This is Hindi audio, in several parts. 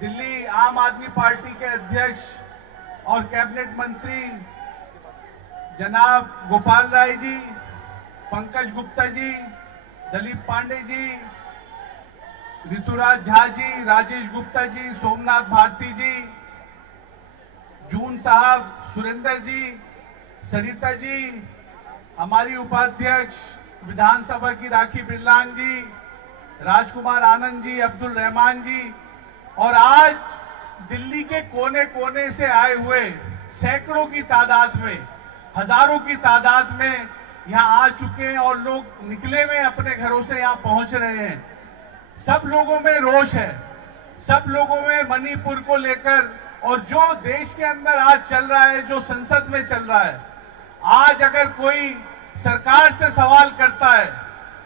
दिल्ली आम आदमी पार्टी के अध्यक्ष और कैबिनेट मंत्री जनाब गोपाल राय जी, पंकज गुप्ता जी, दिलीप पांडे जी, ऋतुराज झा जी, राजेश गुप्ता जी, सोमनाथ भारती जी, जून साहब, सुरेंद्र जी, सरिता जी, हमारी उपाध्यक्ष विधानसभा की राखी बिरलान जी, राजकुमार आनंद जी, अब्दुल रहमान जी, और आज दिल्ली के कोने कोने से आए हुए सैकड़ों की तादाद में, हजारों की तादाद में यहाँ आ चुके हैं और लोग निकले हुए अपने घरों से यहाँ पहुंच रहे हैं। सब लोगों में रोष है, सब लोगों में मणिपुर को लेकर और जो देश के अंदर आज चल रहा है, जो संसद में चल रहा है। आज अगर कोई सरकार से सवाल करता है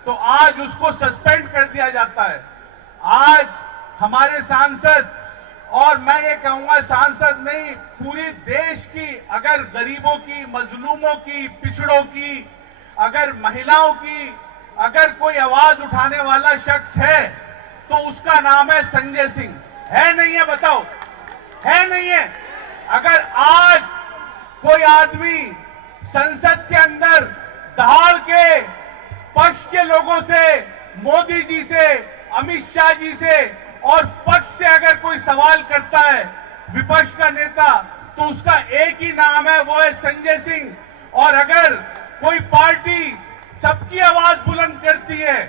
तो आज उसको सस्पेंड कर दिया जाता है। आज हमारे सांसद, और मैं ये कहूंगा सांसद नहीं, पूरी देश की, अगर गरीबों की, मजलूमों की, पिछड़ों की, अगर महिलाओं की, अगर कोई आवाज उठाने वाला शख्स है तो उसका नाम है संजय सिंह। है नहीं है? बताओ, है नहीं है? अगर आज कोई आदमी संसद के अंदर दहाड़ के पक्ष के लोगों से, मोदी जी से, अमित शाह जी से और पक्ष से अगर कोई सवाल करता है, विपक्ष का नेता, तो उसका एक ही नाम है, वो है संजय सिंह। और अगर कोई पार्टी सबकी आवाज बुलंद करती है,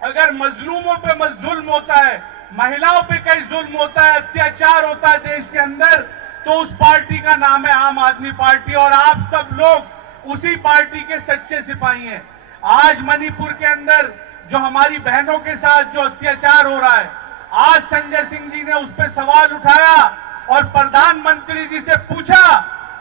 अगर मजलूमों पे जुल्म होता है, महिलाओं पे कई जुल्म होता है, अत्याचार होता है देश के अंदर, तो उस पार्टी का नाम है आम आदमी पार्टी। और आप सब लोग उसी पार्टी के सच्चे सिपाही हैं। आज मणिपुर के अंदर जो हमारी बहनों के साथ जो अत्याचार हो रहा है, आज संजय सिंह जी ने उस पर सवाल उठाया और प्रधानमंत्री जी से पूछा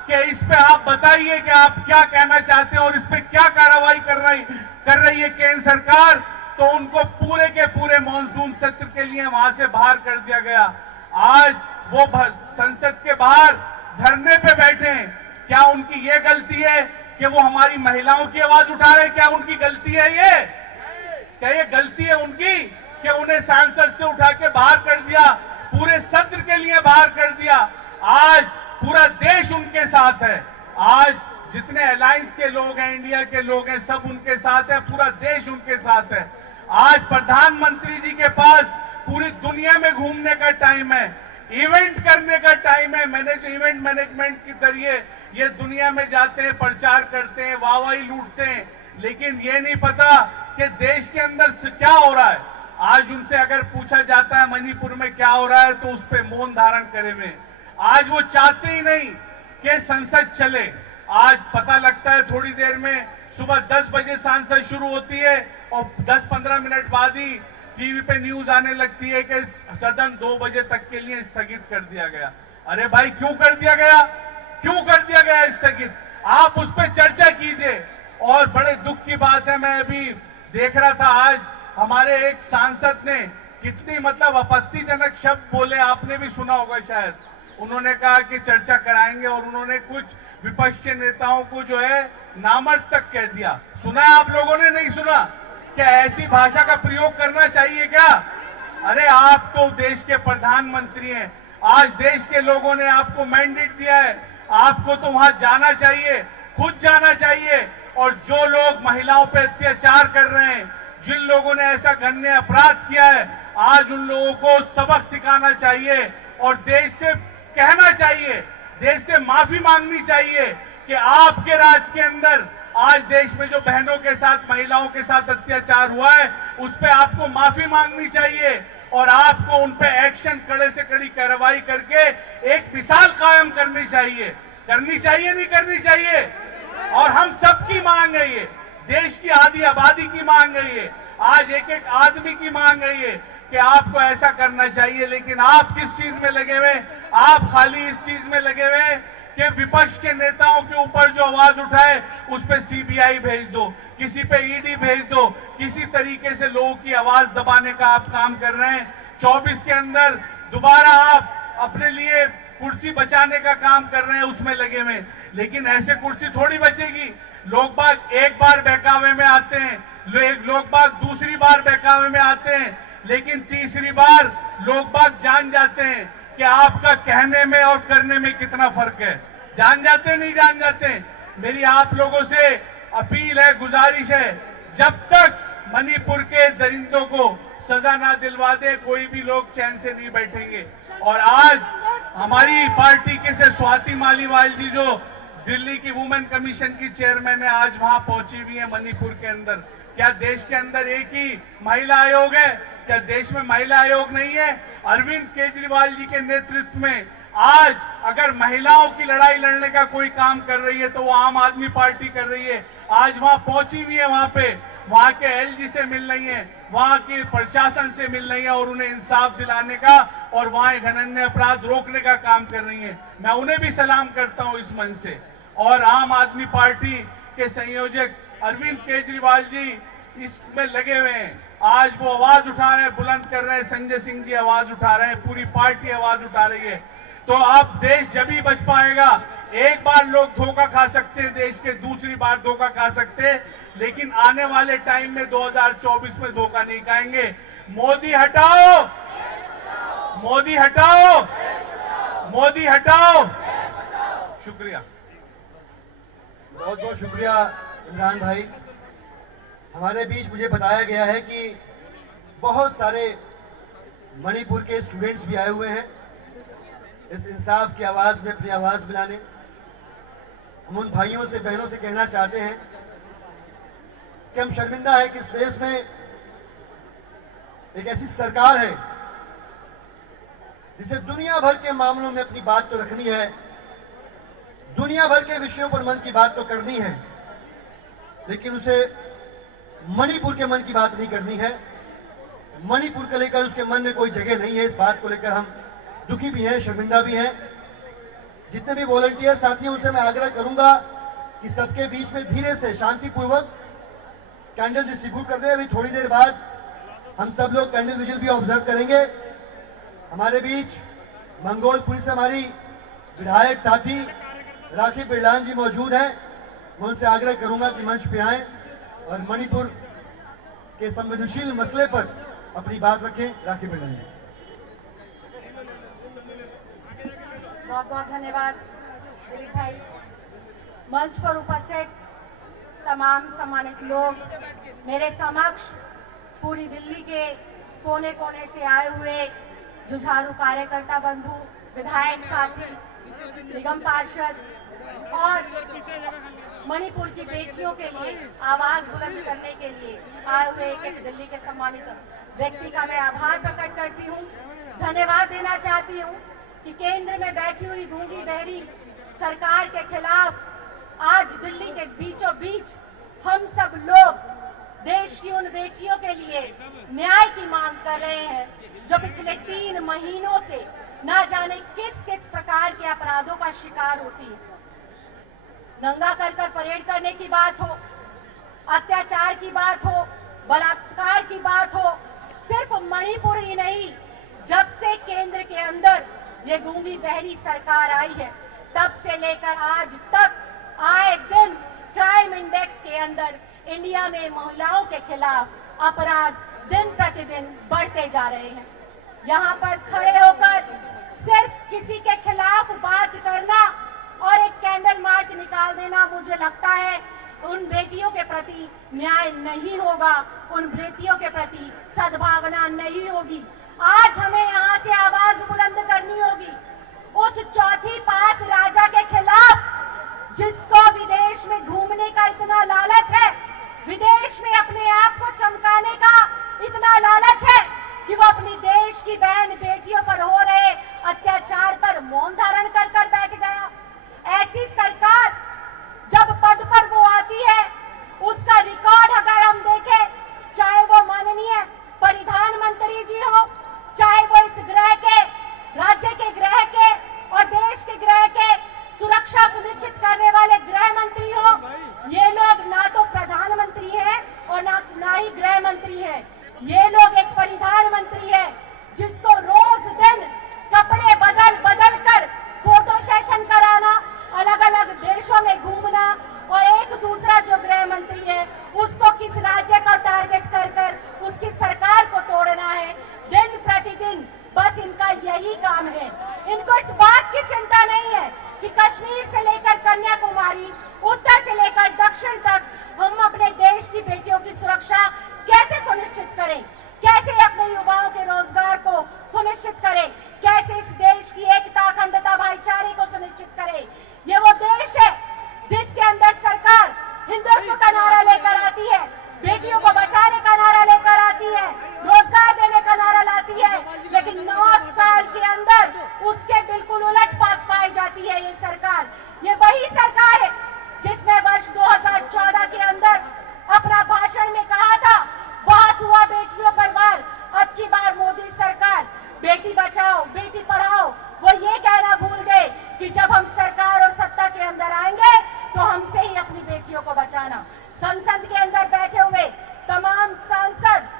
कि इस पे आप बताइए कि आप क्या कहना चाहते हैं और इस पे क्या कार्रवाई कर रही है केंद्र सरकार। तो उनको पूरे के पूरे मॉनसून सत्र के लिए वहां से बाहर कर दिया गया। आज वो संसद के बाहर धरने पे बैठे हैं। क्या उनकी ये गलती है कि वो हमारी महिलाओं की आवाज उठा रहे हैं? क्या उनकी गलती है ये? क्या ये गलती है उनकी कि उन्हें सांसद से उठा के बाहर कर दिया, पूरे सत्र के लिए बाहर कर दिया? आज पूरा देश उनके साथ है। आज जितने अलायंस के लोग हैं, इंडिया के लोग हैं, सब उनके साथ है, पूरा देश उनके साथ है। आज प्रधानमंत्री जी के पास पूरी दुनिया में घूमने का टाइम है, इवेंट करने का टाइम है। इवेंट मैनेजमेंट के जरिए ये दुनिया में जाते हैं, प्रचार करते हैं, वाहवाही लूटते हैं, लेकिन ये नहीं पता कि देश के अंदर क्या हो रहा है। आज उनसे अगर पूछा जाता है मणिपुर में क्या हो रहा है तो उस पर मौन धारण करे हुए। आज वो चाहते ही नहीं कि संसद चले। आज पता लगता है थोड़ी देर में सुबह 10 बजे संसद शुरू होती है और 10-15 मिनट बाद ही टीवी पे न्यूज आने लगती है कि सदन 2 बजे तक के लिए स्थगित कर दिया गया। अरे भाई, क्यों कर दिया गया? क्यों कर दिया गया स्थगित? आप उस पर चर्चा कीजिए। और बड़े दुख की बात है, मैं अभी देख रहा था, आज हमारे एक सांसद ने कितनी आपत्तिजनक शब्द बोले, आपने भी सुना होगा शायद। उन्होंने कहा कि चर्चा कराएंगे और उन्होंने कुछ विपक्ष के नेताओं को जो है नामर्द तक कह दिया। सुना है आप लोगों ने? नहीं सुना? क्या ऐसी भाषा का प्रयोग करना चाहिए क्या? अरे आप तो देश के प्रधानमंत्री हैं। आज देश के लोगों ने आपको मैंडेट दिया है, आपको तो वहां जाना चाहिए, खुद जाना चाहिए। और जो लोग महिलाओं पर अत्याचार कर रहे हैं, जिन लोगों ने ऐसा घृण्य अपराध किया है, आज उन लोगों को सबक सिखाना चाहिए और देश से कहना चाहिए, देश से माफी मांगनी चाहिए कि आपके राज के अंदर आज देश में जो बहनों के साथ, महिलाओं के साथ अत्याचार हुआ है, उस पर आपको माफी मांगनी चाहिए और आपको उन पे एक्शन, कड़े से कड़ी कार्रवाई करके एक मिसाल कायम करनी चाहिए। करनी चाहिए, नहीं करनी चाहिए? और हम सबकी मांग है ये, देश की आधी आबादी की मांग है ये, आज एक एक आदमी की मांग है ये कि आपको ऐसा करना चाहिए। लेकिन आप किस चीज में लगे हुए? आप खाली इस चीज में लगे हुए कि विपक्ष के नेताओं के ऊपर जो आवाज उठाए उस पर सीबीआई भेज दो, किसी पे ईडी भेज दो, किसी तरीके से लोगों की आवाज दबाने का आप काम कर रहे हैं। 24 के अंदर दोबारा आप अपने लिए कुर्सी बचाने का काम कर रहे हैं, उसमें लगे हुए। लेकिन ऐसे कुर्सी थोड़ी बचेगी। लोग बाग एक बार बहकावे में आते हैं, लोग बाग दूसरी बार बहकावे में आते हैं, लेकिन तीसरी बार लोग बाग जान जाते हैं कि आपका कहने में और करने में कितना फर्क है। जान जाते नहीं जान जाते। मेरी आप लोगों से अपील है, गुजारिश है, जब तक मणिपुर के दरिंदों को सजा ना दिलवा दे कोई भी लोग चैन से नहीं बैठेंगे। और आज हमारी पार्टी के से स्वाति मालीवाल जी जो दिल्ली की वुमेन कमीशन की चेयरमैन है, आज वहां पहुंची हुई है मणिपुर के अंदर। क्या देश के अंदर एक ही महिला आयोग है? क्या देश में महिला आयोग नहीं है? अरविंद केजरीवाल जी के नेतृत्व में आज अगर महिलाओं की लड़ाई लड़ने का कोई काम कर रही है तो वो आम आदमी पार्टी कर रही है। आज वहां पहुंची हुई है, वहां पे वहां के एलजी से मिल रही है, वहां के प्रशासन से मिल रही है और उन्हें इंसाफ दिलाने का और वहां घनन्य अपराध रोकने का काम कर रही है। मैं उन्हें भी सलाम करता हूं इस मंच से। और आम आदमी पार्टी के संयोजक अरविंद केजरीवाल जी इसमें लगे हुए हैं। आज वो आवाज उठा रहे हैं, बुलंद कर रहे हैं। संजय सिंह जी आवाज उठा रहे हैं, पूरी पार्टी आवाज उठा रही है। तो अब देश जब ही बच पाएगा। एक बार लोग धोखा खा सकते हैं देश के, दूसरी बार धोखा खा सकते हैं, लेकिन आने वाले टाइम में 2024 में धोखा नहीं खाएंगे। मोदी हटाओ, मोदी हटाओ, मोदी हटाओ। शुक्रिया, बहुत बहुत शुक्रिया इमरान भाई। हमारे बीच मुझे बताया गया है कि बहुत सारे मणिपुर के स्टूडेंट्स भी आए हुए हैं इस इंसाफ की आवाज में अपनी आवाज बुलाने। हम उन भाइयों से बहनों से कहना चाहते हैं कि हम शर्मिंदा है कि इस देश में एक ऐसी सरकार है जिसे दुनिया भर के मामलों में अपनी बात तो रखनी है, दुनिया भर के विषयों पर मन की बात तो करनी है, लेकिन उसे मणिपुर के मन की बात नहीं करनी है। मणिपुर को लेकर उसके मन में कोई जगह नहीं है। इस बात को लेकर हम दुखी भी हैं, शर्मिंदा भी हैं। जितने भी वॉलंटियर साथी हैं उनसे मैं आग्रह करूंगा कि सबके बीच में धीरे से शांतिपूर्वक कैंडल डिस्ट्रीब्यूट कर दें। अभी थोड़ी देर बाद हम सब लोग कैंडल विजिल भी ऑब्जर्व करेंगे। हमारे बीच मंगोलपुरी से हमारी विधायक साथी राखी बिरलान जी मौजूद हैं। मैं उनसे आग्रह करूंगा कि मंच पे आएं और मणिपुर के संवेदनशील मसले पर अपनी बात रखें। राखी बिरलान जी, बहुत बहुत धन्यवाद दिलीप भाई। मंच पर उपस्थित तमाम सम्मानित लोग, मेरे समक्ष पूरी दिल्ली के कोने कोने से आए हुए जुझारू कार्यकर्ता बंधु, विधायक साथी, निगम पार्षद और मणिपुर की बेटियों के लिए आवाज बुलंद करने के लिए आए हुए एक दिल्ली के सम्मानित व्यक्ति का मैं आभार प्रकट करती हूँ। धन्यवाद देना चाहती हूँ कि केंद्र में बैठी हुई गूंगी बहरी सरकार के खिलाफ आज दिल्ली के बीचों बीच हम सब लोग देश की उन बेटियों के लिए न्याय की मांग कर रहे हैं जो पिछले 3 महीनों से ना जाने किस किस प्रकार के अपराधों का शिकार होती है। नंगा कर परेड करने की बात हो, अत्याचार की बात हो, बलात्कार की बात हो, सिर्फ मणिपुर ही नहीं, जब से केंद्र के अंदर ये गूंगी बहरी सरकार आई है तब से लेकर आज तक आए दिन क्राइम इंडेक्स के अंदर इंडिया में महिलाओं के खिलाफ अपराध दिन प्रतिदिन बढ़ते जा रहे हैं। यहाँ पर खड़े होकर सिर्फ किसी के खिलाफ बात करना और एक कैंडल मार्च निकाल देना, मुझे लगता है उन बेटियों के प्रति न्याय नहीं होगा, उन बेटियों के प्रति सद्भावना नहीं होगी। आज हमें यहाँ से आवाज बुलंद करनी होगी उस चौथी पास राजा के खिलाफ जिसको विदेश में घूमने का इतना लालच है, विदेश में अपने आप को चमकाने का इतना लालच है कि वो अपनी देश की बहन बेटियों पर हो रहे अत्याचार पर मौन धारण कर कर बैठ गया। ऐसी सरकार जब पद पर वो आती है उसका रिकॉर्ड अगर हम देखें, चाहे वो माननीय प्रधानमंत्री जी हो, चाहे वो इस ग्रह के, राज्य के गृह के और देश के गृह के सुरक्षा सुनिश्चित करने वाले गृह मंत्री हो, ये लोग ना तो प्रधानमंत्री हैं और ना ही गृह मंत्री हैं। ये लोग एक प्रधानमंत्री है जिसको रोज दिन कपड़े बदल बदल कर फोटो सेशन कराना, अलग अलग देशों में घूमना और एक दूसरा जो गृह मंत्री है उसको किस राज्य का टारगेट कर कर उसकी सरकार को तोड़ना है, यही काम है। इनको इस बात की चिंता नहीं है कि कश्मीर से लेकर कन्याकुमारी, उत्तर से लेकर दक्षिण तक हम अपने देश की बेटियों की सुरक्षा कैसे सुनिश्चित करें, कैसे अपने युवाओं के रोजगार को सुनिश्चित करें, कैसे इस देश की एकता, अखंडता, भाईचारे को सुनिश्चित करें। ये वो देश है जिसके अंदर सरकार हिंदुत्व का नारा लेकर आती है, बेटियों को बचाने का नारा लेकर आती है, रोजगार देने का नारा लाती है, लेकिन 9 साल के अंदर उसके बिल्कुल उलट बात पाई जाती है। ये सरकार, ये वही सरकार है जिसने वर्ष 2014 के अंदर अपना भाषण में कहा था, बहुत हुआ बेटियों पर वार, अब की बार मोदी सरकार बेटी बचाओ बेटी पढ़ाओ। वो ये कहना भूल गए कि जब हम सरकार और सत्ता के अंदर आएंगे तो हमसे ही अपनी बेटियों को बचाना। संसद के अंदर बैठे हुए तमाम सांसद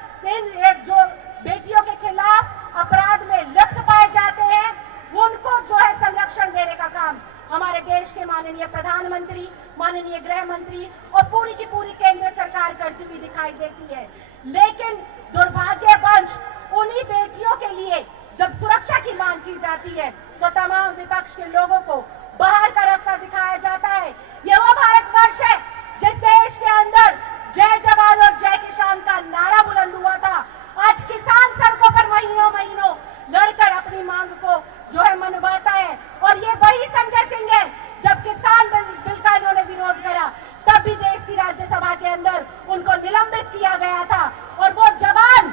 जो बेटियों के खिलाफ अपराध में लिप्त पाए जाते हैं, उनको जो है संरक्षण देने का काम हमारे देश के माननीय प्रधानमंत्री, माननीय गृह मंत्री और पूरी की पूरी केंद्र सरकार करती हुई दिखाई देती है। लेकिन दुर्भाग्यवश उन्हीं बेटियों के लिए जब सुरक्षा की मांग की जाती है तो तमाम विपक्ष के लोगों को बाहर का रास्ता दिखाया जाता है। ये वो भारतवर्ष है जिस देश के अंदर जय जवान और जय किसान का नारा बुलंद हुआ था। आज किसान सड़कों पर महीनों महीनों लड़कर अपनी मांग को जो है मनवाता है, और ये वही संजय सिंह है जब किसान बिल का इन्होंने विरोध करा तब भी देश की राज्यसभा के अंदर उनको निलंबित किया गया था। और वो जवान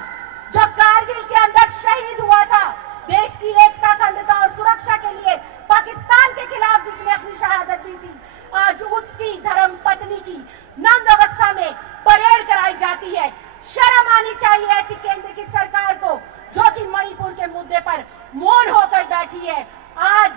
जो कारगिल के अंदर शहीद हुआ था, देश की एकता, अखंडता और सुरक्षा के लिए पाकिस्तान के खिलाफ जिसने अपनी शहादत दी थी, आज उसकी धर्म पत्नी की नंग अवस्था में परेड कराई जाती है। शर्म आनी चाहिए ऐसी केंद्र की सरकार को जो कि मणिपुर के मुद्दे पर मौन होकर बैठी है। आज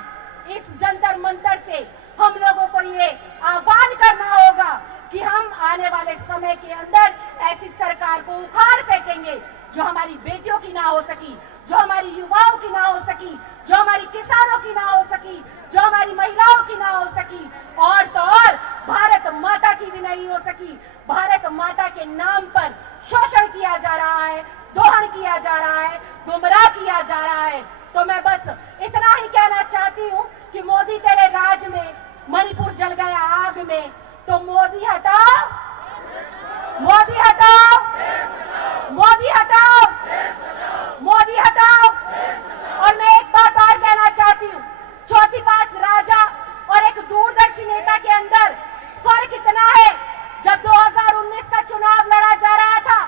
इस जंतर मंतर से हम लोगों को ये आह्वान करना होगा कि हम आने वाले समय के अंदर ऐसी सरकार को उखाड़ फेंकेंगे जो हमारी बेटियों की ना हो सकी, जो हमारी युवाओं की ना हो सकी, जो हमारी किसानों की ना हो सकी, जो हमारी महिलाओं की ना हो सकी, और तो और भारत माता की भी नहीं हो सकी। भारत माता के नाम पर शोषण किया जा रहा है, दोहन किया जा रहा है, गुमराह किया जा रहा है। तो मैं बस इतना ही कहना चाहती हूँ कि मोदी तेरे राज में मणिपुर जल गया आग में, तो मोदी हटाओ, मोदी हटाओ, मोदी हटाओ, मोदी हटाओ। और मैं एक बात और कहना चाहती हूँ, चौथी पास राजा और एक दूरदर्शी नेता के अंदर फर्क इतना है। जब 2019 का चुनाव लड़ा जा रहा था,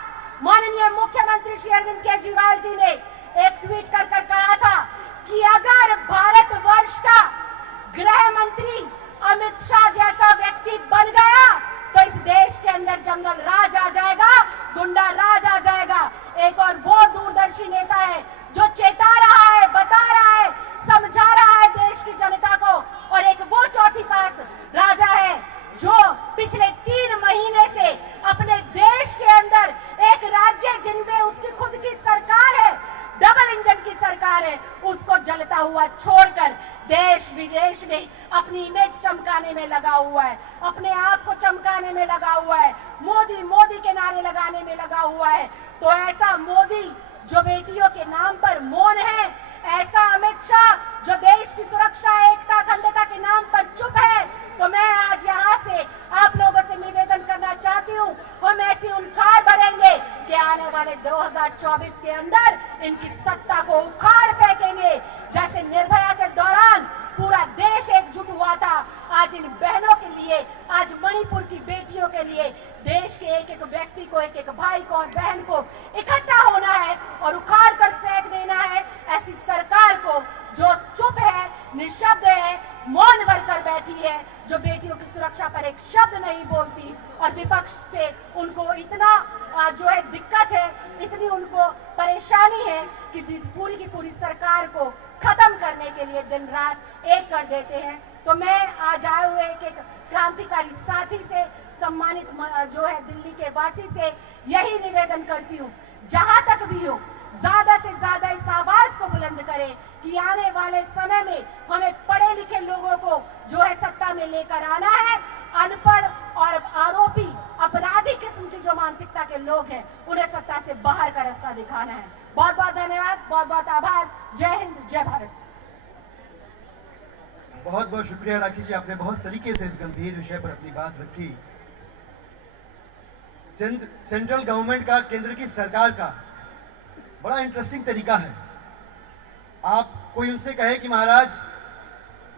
माननीय मुख्यमंत्री श्री अरविंद केजरीवाल जी ने एक ट्वीट कर कहा था कि अगर भारतवर्ष का गृह मंत्री अमित शाह जैसा व्यक्ति बन गया तो इस देश के अंदर जंगल राज आ जाएगा, गुंडा राज आ जाएगा। एक और वो दूरदर्शी नेता है जो चेता रहा है, बता रहा है, समझा रहा है देश की जनता को, और एक वो चौथी पास राजा है जो पिछले 3 महीने से अपने देश के अंदर एक राज्य जिनमें उसकी खुद की सरकार है, डबल इंजन की सरकार है, उसको जलता हुआ छोड़कर देश विदेश में अपनी इमेज चमकाने में लगा हुआ है, अपने आप को चमकाने में लगा हुआ है, मोदी मोदी के नारे लगाने में लगा हुआ है। तो ऐसा मोदी जो बेटियों के नाम पर मौन है, ऐसा अमित शाह जो देश की सुरक्षा, एकता, अखंडता के नाम पर चुप है, तो मैं आज यहाँ से आप लोगों से निवेदन करना चाहती हूँ, हम ऐसी उनकार भरेंगे कि आने वाले 2024 के अंदर इनकी सत्ता को उखाड़ फेंकेंगे। जैसे निर्भया के दौरान पूरा देश एकजुट हुआ था, आज इन बहनों के लिए, आज मणिपुर की बेटियों के लिए देश के एक एक व्यक्ति को, एक एक भाई को और बहन को इकट्ठा होना है और उखाड़ कर फेंक देना है ऐसी सरकार को जो चुप है, निशब्द है, मौन भरकर बैठी है, जो बेटियों की सुरक्षा पर एक शब्द नहीं बोलती। और विपक्ष से उनको इतना जो है दिक्कत है, इतनी उनको परेशानी है कि पूरी की पूरी सरकार को खत्म करने के लिए दिन रात एक कर देते हैं। तो मैं आज आए हुए एक क्रांतिकारी साथी से, सम्मानित जो है दिल्ली के वासी से यही निवेदन करती हूँ, जहां तक भी हो ज्यादा से ज्यादा इस आवाज को बुलंद करें कि आने वाले समय में हमें पढ़े लिखे लोगों को जो है सत्ता में लेकर आना है। अनपढ़ और आरोपी अपराधी किस्म की जो मानसिकता के लोग हैं, उन्हें सत्ता से बाहर का रास्ता दिखाना है। बहुत बहुत धन्यवाद, बहुत बहुत आभार। जय हिंद, जय भारत। बहुत बहुत शुक्रिया राखी जी, आपने बहुत सलीके से इस गंभीर विषय पर अपनी बात रखी। सेंट्रल गवर्नमेंट का, केंद्र की सरकार का बड़ा इंटरेस्टिंग तरीका है। आप कोई उनसे कहे कि महाराज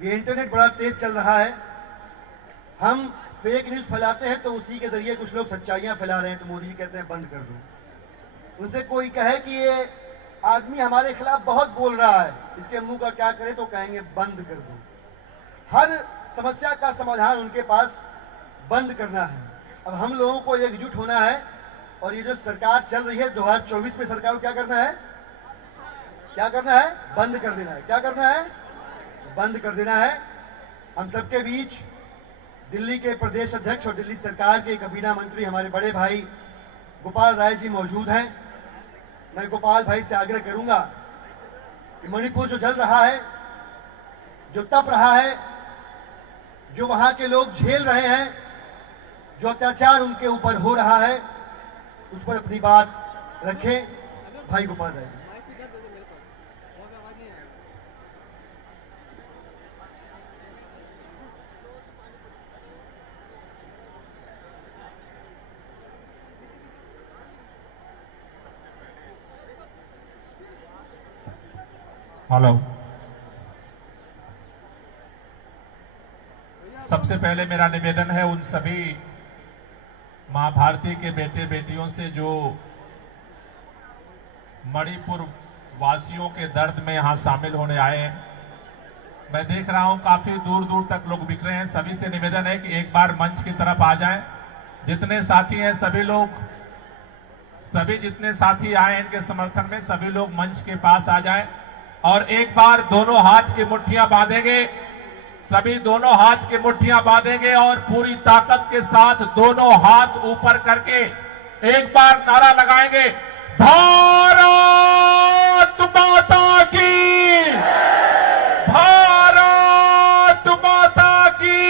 ये इंटरनेट बड़ा तेज चल रहा है, हम फेक न्यूज फैलाते हैं तो उसी के जरिए कुछ लोग सच्चाइयां फैला रहे हैं, तो मोदी जी कहते हैं बंद कर दो। उनसे कोई कहे कि ये आदमी हमारे खिलाफ बहुत बोल रहा है, इसके मुंह का क्या करे, तो कहेंगे बंद कर दो। हर समस्या का समाधान उनके पास बंद करना है। अब हम लोगों को एकजुट होना है और ये जो सरकार चल रही है 2024 में, सरकार को क्या करना है? क्या करना है? बंद कर देना है। क्या करना है? बंद कर देना है। हम सबके बीच दिल्ली के प्रदेश अध्यक्ष और दिल्ली सरकार के कबीना मंत्री हमारे बड़े भाई गोपाल राय जी मौजूद हैं। मैं गोपाल भाई से आग्रह करूंगा कि मणिपुर जो जल रहा है, जो तप रहा है, जो वहां के लोग झेल रहे हैं, जो अत्याचार उनके ऊपर हो रहा है, उस पर अपनी बात रखें। भाई गोपाल राय जी। हेलो, सबसे पहले मेरा निवेदन है उन सभी मां भारती के बेटे बेटियों से जो मणिपुर वासियों के दर्द में यहां शामिल होने आए हैं। मैं देख रहा हूं काफी दूर दूर तक लोग बिखरे हैं। सभी से निवेदन है कि एक बार मंच की तरफ आ जाएं। जितने साथी हैं सभी लोग, सभी जितने साथी आए हैं इनके समर्थन में, सभी लोग मंच के पास आ जाएं और एक बार दोनों हाथ की मुट्ठियां बांधेंगे। सभी दोनों हाथ की मुट्ठियां बांधेंगे और पूरी ताकत के साथ दोनों हाथ ऊपर करके एक बार नारा लगाएंगे, भारत माता की, भारत माता की।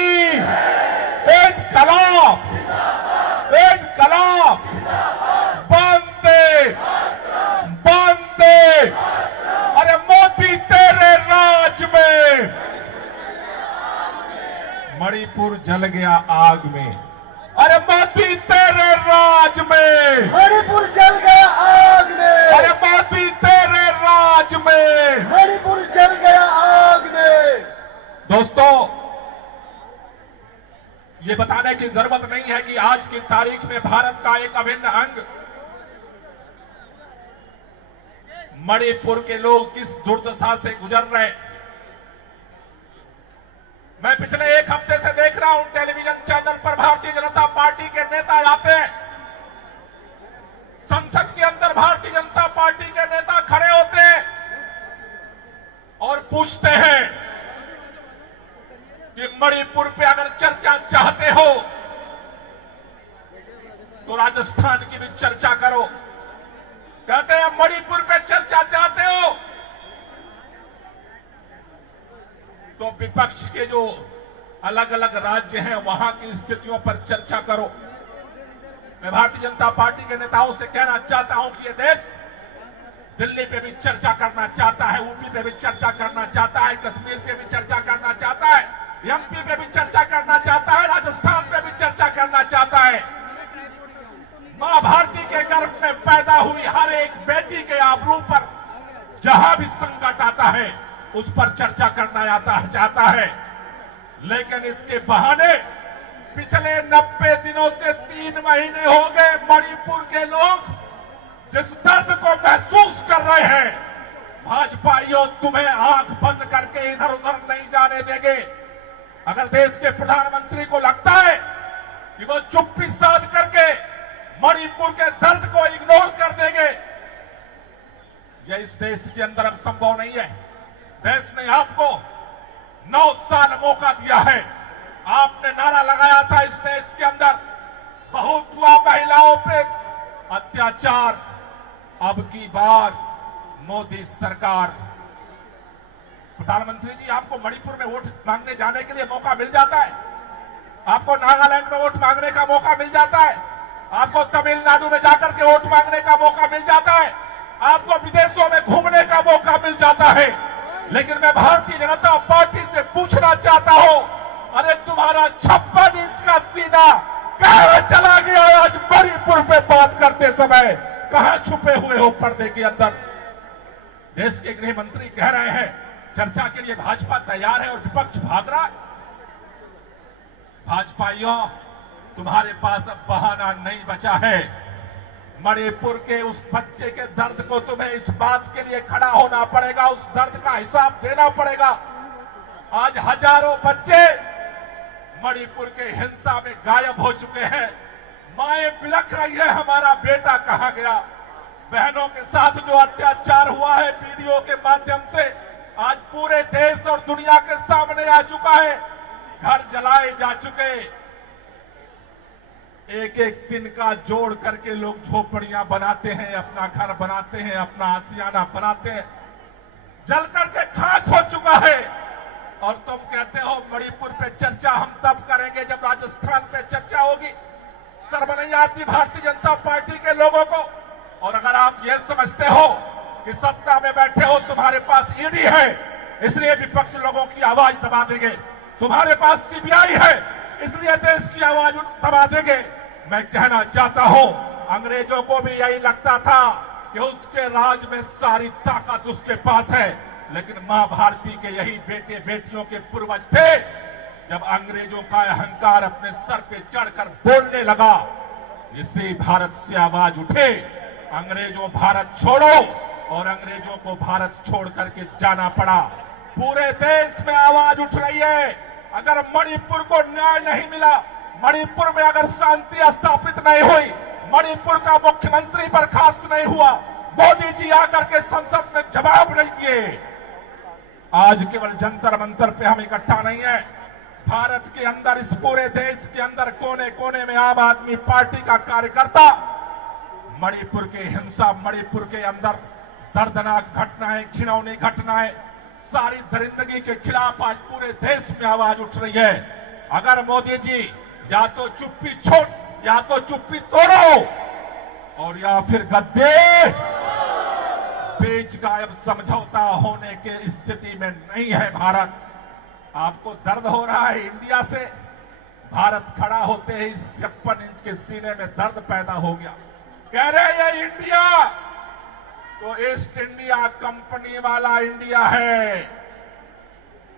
इनकलाब, इनकलाब, वंदे वंदे। अरे मोदी तेरे राज में मणिपुर जल गया आग में। अरे मोदी तेरे राज में मणिपुर जल गया आग में। अरे मोदी तेरे राज में मणिपुर जल गया आग में। दोस्तों, ये बताने की जरूरत नहीं है कि आज की तारीख में भारत का एक अभिन्न अंग मणिपुर के लोग किस दुर्दशा से गुजर रहे। मैं पिछले एक हफ्ते से देख रहा हूं टेलीविजन चैनल पर भारतीय जनता पार्टी के नेता आते हैं, संसद के अंदर भारतीय जनता पार्टी के नेता खड़े होते हैं और पूछते हैं कि मणिपुर पे अगर चर्चा चाहते हो तो राजस्थान की भी चर्चा करो। कहते हैं मणिपुर पे चर्चा चाहते हो तो विपक्ष के जो अलग अलग राज्य हैं वहां की स्थितियों पर चर्चा करो। मैं भारतीय जनता पार्टी के नेताओं से कहना चाहता हूं कि यह देश दिल्ली पे भी चर्चा करना चाहता है, यूपी पे भी चर्चा करना चाहता है, कश्मीर पे भी चर्चा करना चाहता है, एमपी पे भी चर्चा करना चाहता है, राजस्थान पे भी चर्चा करना चाहता है। मां भारती के गर्भ में पैदा हुई हर एक बेटी के आबरू पर जहां भी संकट आता है उस पर चर्चा करना चाहता है। लेकिन इसके बहाने पिछले 90 दिनों से 3 महीने हो गए मणिपुर के लोग जिस दर्द को महसूस कर रहे हैं, भाजपाइयों तुम्हें आंख बंद करके इधर उधर नहीं जाने देंगे। अगर देश के प्रधानमंत्री को लगता है कि वो चुप्पी साध करके मणिपुर के दर्द को इग्नोर कर देंगे, यह इस देश के अंदर अब संभव नहीं है। देश ने आपको 9 साल मौका दिया है। आपने नारा लगाया था इस देश के अंदर बहुत हुआ महिलाओं पे अत्याचार, अब की बार मोदी सरकार। प्रधानमंत्री जी, आपको मणिपुर में वोट मांगने जाने के लिए मौका मिल जाता है, आपको नागालैंड में वोट मांगने का मौका मिल जाता है, आपको तमिलनाडु में जाकर के वोट मांगने का मौका मिल जाता है, आपको विदेशों में घूमने का मौका मिल जाता है, लेकिन मैं भारतीय जनता पार्टी से पूछना चाहता हूं, अरे तुम्हारा 56 इंच का सीना कहां चला गया? आज मणिपुर पे बात करते समय कहां छुपे हुए हो पर्दे के अंदर? देश के गृह मंत्री कह रहे हैं चर्चा के लिए भाजपा तैयार है और विपक्ष भाग रहा है। भाजपाइयों, तुम्हारे पास अब बहाना नहीं बचा है। मणिपुर के उस बच्चे के दर्द को तुम्हें इस बात के लिए खड़ा होना पड़ेगा, उस दर्द का हिसाब देना पड़ेगा। आज हजारों बच्चे मणिपुर के हिंसा में गायब हो चुके हैं। माएं बिलख रही है, हमारा बेटा कहां गया? बहनों के साथ जो अत्याचार हुआ है वीडियो के माध्यम से आज पूरे देश और दुनिया के सामने आ चुका है। घर जलाए जा चुके, एक एक दिन का जोड़ करके लोग झोपड़ियां बनाते हैं, अपना घर बनाते हैं, अपना आशियाना बनाते हैं। जल करके खाक हो चुका है और तुम कहते हो मणिपुर पे चर्चा हम तब करेंगे जब राजस्थान पे चर्चा होगी। शर्म नहीं आती भारतीय जनता पार्टी के लोगों को? और अगर आप ये समझते हो कि सत्ता में बैठे हो, तुम्हारे पास ईडी है इसलिए विपक्ष लोगों की आवाज दबा देंगे, तुम्हारे पास सीबीआई है इसलिए देश की आवाज दबा देंगे, मैं कहना चाहता हूं अंग्रेजों को भी यही लगता था कि उसके राज में सारी ताकत उसके पास है, लेकिन मां भारती के यही बेटे बेटियों के पूर्वज थे। जब अंग्रेजों का अहंकार अपने सर पे चढ़कर बोलने लगा, इसी भारत से आवाज उठे, अंग्रेजों भारत छोड़ो, और अंग्रेजों को भारत छोड़ करके जाना पड़ा। पूरे देश में आवाज उठ रही है, अगर मणिपुर को न्याय नहीं मिला, मणिपुर में अगर शांति स्थापित नहीं हुई, मणिपुर का मुख्यमंत्री बर्खास्त नहीं हुआ, मोदी जी आकर के संसद में जवाब नहीं दिए। आज केवल जंतर मंतर पे हम इकट्ठा नहीं है, भारत के अंदर, इस पूरे देश के अंदर कोने कोने में आम आदमी पार्टी का कार्यकर्ता मणिपुर के हिंसा, मणिपुर के अंदर दर्दनाक घटनाएं, घिनौनी घटनाएं, सारी दरिंदगी के खिलाफ आज पूरे देश में आवाज उठ रही है। अगर मोदी जी या तो चुप्पी छोड़, या तो चुप्पी तोड़ो, और या फिर गद्दे बीच का अब समझौता होने के स्थिति में नहीं है भारत। आपको दर्द हो रहा है इंडिया से? भारत खड़ा होते ही 56 इंच के सीने में दर्द पैदा हो गया। कह रहे हैं ये इंडिया तो ईस्ट इंडिया कंपनी वाला इंडिया है,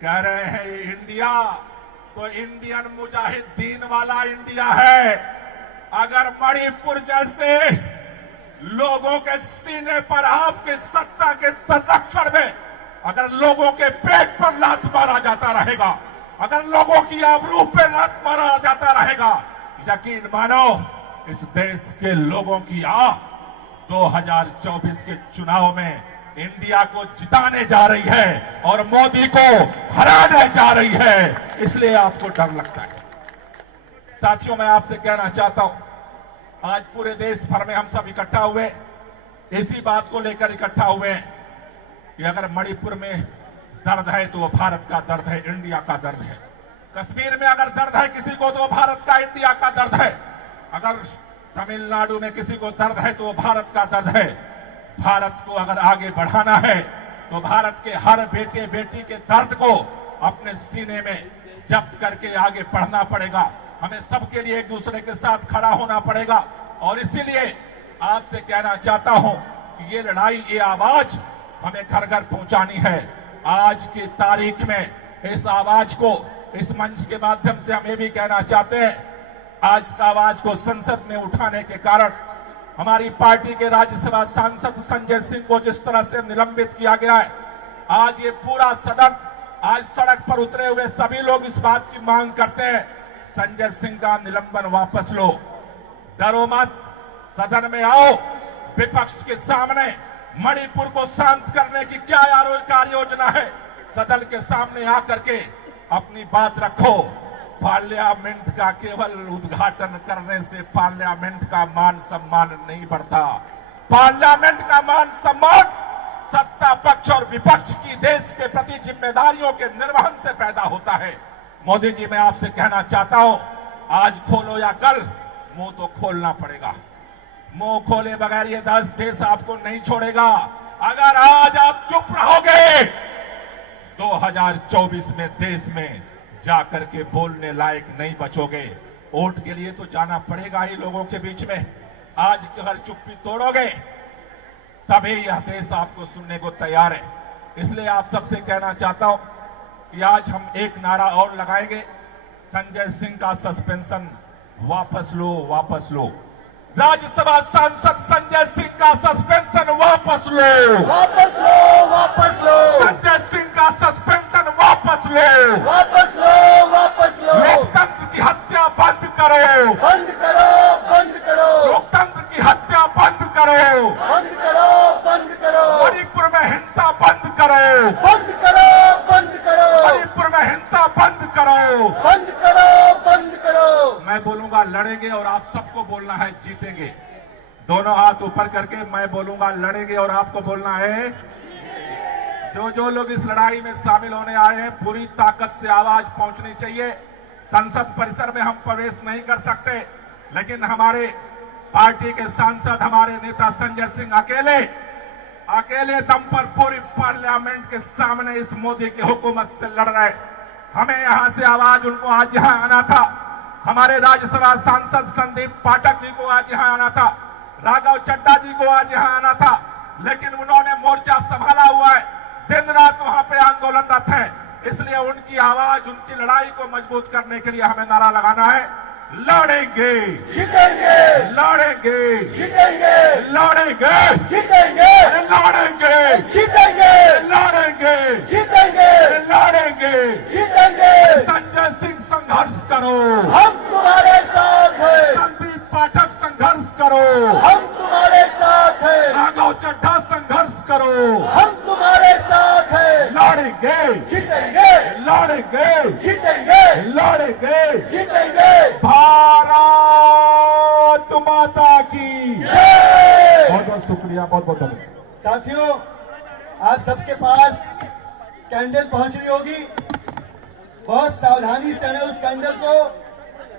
कह रहे हैं ये इंडिया तो इंडियन मुजाहिदीन वाला इंडिया है। अगर मणिपुर जैसे लोगों के सीने पर आपके सत्ता के संरक्षण में अगर लोगों के पेट पर लात मारा जाता रहेगा, अगर लोगों की आबरू पे लात मारा जाता रहेगा, यकीन मानो इस देश के लोगों की 2024 के चुनाव में इंडिया को जिताने जा रही है और मोदी को हराने जा रही है, इसलिए आपको डर लगता है। साथियों, मैं आपसे कहना चाहता हूं, आज पूरे देश भर में हम सब इकट्ठा हुए, इसी बात को लेकर इकट्ठा हुए कि अगर मणिपुर में दर्द है तो वो भारत का दर्द है, इंडिया का दर्द है। कश्मीर में अगर दर्द है किसी को तो वो भारत का, इंडिया का दर्द है। अगर तमिलनाडु में किसी को दर्द है तो वो भारत का दर्द है। भारत को अगर आगे बढ़ाना है तो भारत के हर बेटे बेटी के दर्द को अपने सीने में जब्त करके आगे बढ़ना पड़ेगा। हमें सबके लिए एक दूसरे के साथ खड़ा होना पड़ेगा और इसीलिए आपसे कहना चाहता हूं कि ये लड़ाई, ये आवाज हमें घर घर पहुंचानी है। आज की तारीख में इस आवाज को इस मंच के माध्यम से हम ये भी कहना चाहते हैं, आज का आवाज को संसद में उठाने के कारण हमारी पार्टी के राज्यसभा सांसद संजय सिंह को जिस तरह से निलंबित किया गया है, आज ये पूरा सदन, आज सड़क पर उतरे हुए सभी लोग इस बात की मांग करते हैं, संजय सिंह का निलंबन वापस लो। डरो मत, सदन में आओ, विपक्ष के सामने मणिपुर को शांत करने की क्या कार्य योजना है, सदन के सामने आकर के अपनी बात रखो। पार्लियामेंट का केवल उद्घाटन करने से पार्लियामेंट का मान सम्मान नहीं बढ़ता। पार्लियामेंट का मान सम्मान सत्ता पक्ष और विपक्ष की देश के प्रति जिम्मेदारियों के निर्वहन से पैदा होता है। मोदी जी, मैं आपसे कहना चाहता हूं, आज खोलो या कल मुंह तो खोलना पड़ेगा। मुंह खोले बगैर ये देश आपको नहीं छोड़ेगा। अगर आज आप चुप रहोगे 2024 में देश में जाकर के बोलने लायक नहीं बचोगे। वोट के लिए तो जाना पड़ेगा ही लोगों के बीच में। आज अगर चुप्पी तोड़ोगे तभी यह देश आपको सुनने को तैयार है। इसलिए आप सबसे कहना चाहता हूं कि आज हम एक नारा और लगाएंगे, संजय सिंह का सस्पेंशन वापस लो, वापस लो। राज्यसभा सांसद संजय सिंह का सस्पेंशन वापस लो, वापस लो, वापस लो, संजय सिंह का सस्पेंशन वापस लो, वापस लो, वापस लो। लोकतंत्र की हत्या बंद करो, बंद करो, बंद करो, लोकतंत्र की हत्या बंद करो, बंद करो, बंद करो, मणिपुर में हिंसा बंद करो, बंद करो, बंद करो, मणिपुर में हिंसा बंद करो, बंद करो, बंद करो। मैं बोलूंगा लड़ेंगे और आप सबको बोलना है जीतेंगे। दोनों हाथ ऊपर करके मैं बोलूंगा लड़ेंगे और आपको बोलना है। जो लोग इस लड़ाई में शामिल होने आए हैं पूरी ताकत से आवाज पहुंचनी चाहिए। संसद परिसर में हम प्रवेश नहीं कर सकते, लेकिन हमारे पार्टी के सांसद, हमारे नेता संजय सिंह अकेले दम पर पूरी पार्लियामेंट के सामने इस मोदी की हुकूमत से लड़ रहे। हमें यहां से आवाज उनको आज यहां आना था। हमारे राज्यसभा सांसद संदीप पाठक जी को आज यहां आना था, राघव चड्ढा जी को आज यहां आना था, लेकिन उन्होंने मोर्चा संभाला हुआ है, दिन रात वहां पे आंदोलनरत है। इसलिए उनकी आवाज, उनकी लड़ाई को मजबूत करने के लिए हमें नारा लगाना है, लड़ेंगे, जीतेंगे, लड़ेंगे, जीतेंगे, लड़ेंगे, जीतेंगे, लड़ेंगे, जीतेंगे, लड़ेंगे, जीतेंगे, लड़ेंगे। जीतेंगे। संजय सिंह संघर्ष करो, हम तुम्हारे साथ हैं, संदीप पाठक संघर्ष करो, हम तुम्हारे साथ हैं, राघव चड्ढा संघर्ष करो, हम तुम्हारे साथ हैं। लड़ेंगे, जीतेंगे, लड़ेंगे, जीतेंगे, लड़ेंगे। जीतेंगे। भारत माता की जय। बहुत बहुत शुक्रिया, बहुत बहुत धन्यवाद। साथियों, आप सबके पास कैंडल पहुंच रही होगी। बहुत सावधानी से हमें उस कैंडल को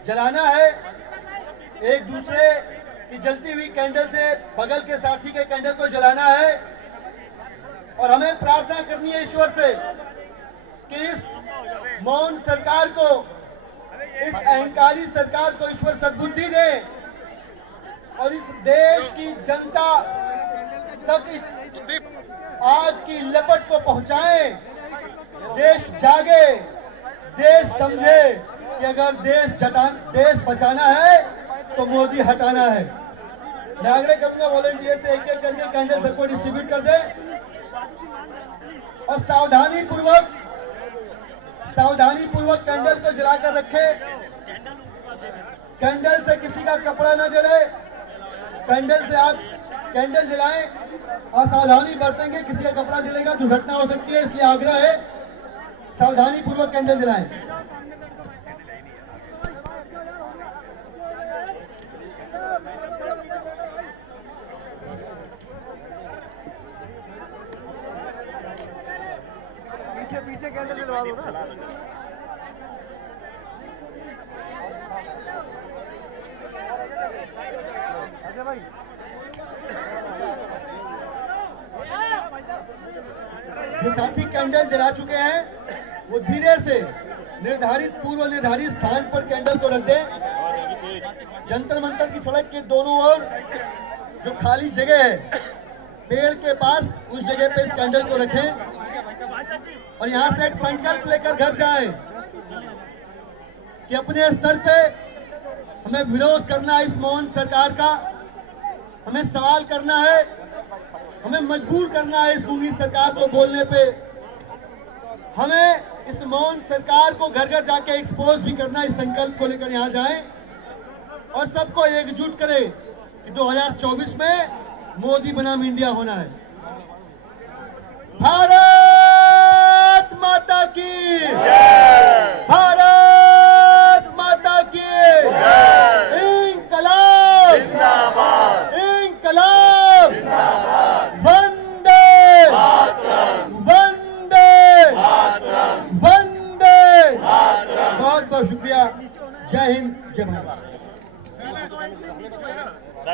जलाना है। एक दूसरे की जलती हुई कैंडल से बगल के साथी के कैंडल को जलाना है और हमें प्रार्थना करनी है ईश्वर से कि इस मौन सरकार को, इस अहंकारी सरकार को ईश्वर सद्बुद्धि दे और इस देश की जनता तक इस आग की लपट को पहुंचाए। देश जागे, देश समझे कि अगर देश बचाना है तो मोदी हटाना है। मैं आग्रह करूंगा वॉलंटियर से एक एक करके कैंडल सबको डिस्ट्रीब्यूट कर दे और सावधानी पूर्वक कैंडल को जलाकर रखे। कैंडल से किसी का कपड़ा न जले। कैंडल से आप कैंडल जलाएं और सावधानी बरतेंगे, किसी का कपड़ा जलेगा दुर्घटना हो सकती है, इसलिए आग्रह है सावधानी पूर्वक कैंडल जलाएं। पीछे कैंडल जलवा दो ना। अच्छा भाई, जो साथी कैंडल जला चुके हैं वो धीरे से पूर्व निर्धारित स्थान पर कैंडल को रख दें। जंतर मंतर की सड़क के दोनों ओर जो खाली जगह है पेड़ के पास, उस जगह पे इस कैंडल को रखें और यहाँ से एक संकल्प लेकर घर जाएं कि अपने स्तर पे हमें विरोध करना है इस मौन सरकार का। हमें सवाल करना है, हमें मजबूर करना है इस गूंगी सरकार को बोलने पे। हमें इस मौन सरकार को घर घर जाके एक्सपोज भी करना है। इस संकल्प को लेकर यहाँ जाएं और सबको एकजुट करें कि 2024 में मोदी बनाम इंडिया होना है। भारत माता की जय, भारत माता की जय, इंकलाब जिंदाबाद, इंकलाब जिंदाबाद, वंदे मातरम, वंदे मातरम, वंदे मातरम। बहुत बहुत शुक्रिया। जय हिंद, जय भारत।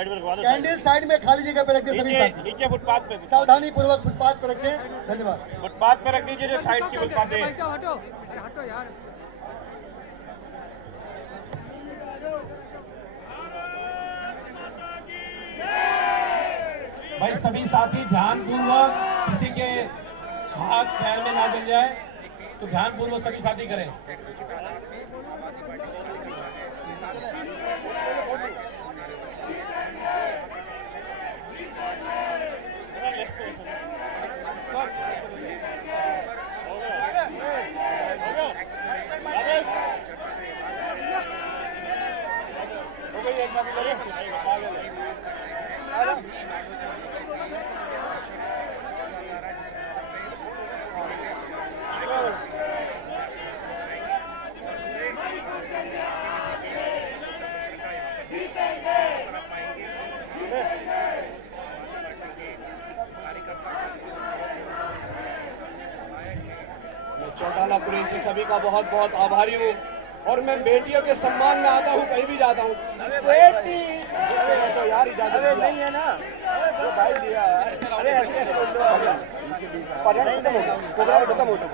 साइड में रखवा दो कैंडल साइड में खाली जगह पे रख दे सभी साथी। नीचे फुटपाथ पे सावधानी पूर्वक फुटपाथ पर रखें। धन्यवाद। फुटपाथ पे रख दीजिए जो साइड की फुटपाथ है। भाई सभी साथी ध्यान पूर्वक, किसी के हाथ पैर में ना जल जाए तो ध्यान पूर्वक सभी साथी करें। चौटाला कुरैशी सभी का बहुत बहुत आभारी हूँ और मैं बेटियों के सम्मान में आता हूँ, कहीं भी जाता हूँ। बेटी तो यार इजाजत नहीं है ना, भाई लिया। अरे ऐसे कैसे प्रोग्राम खत्म हो चुका।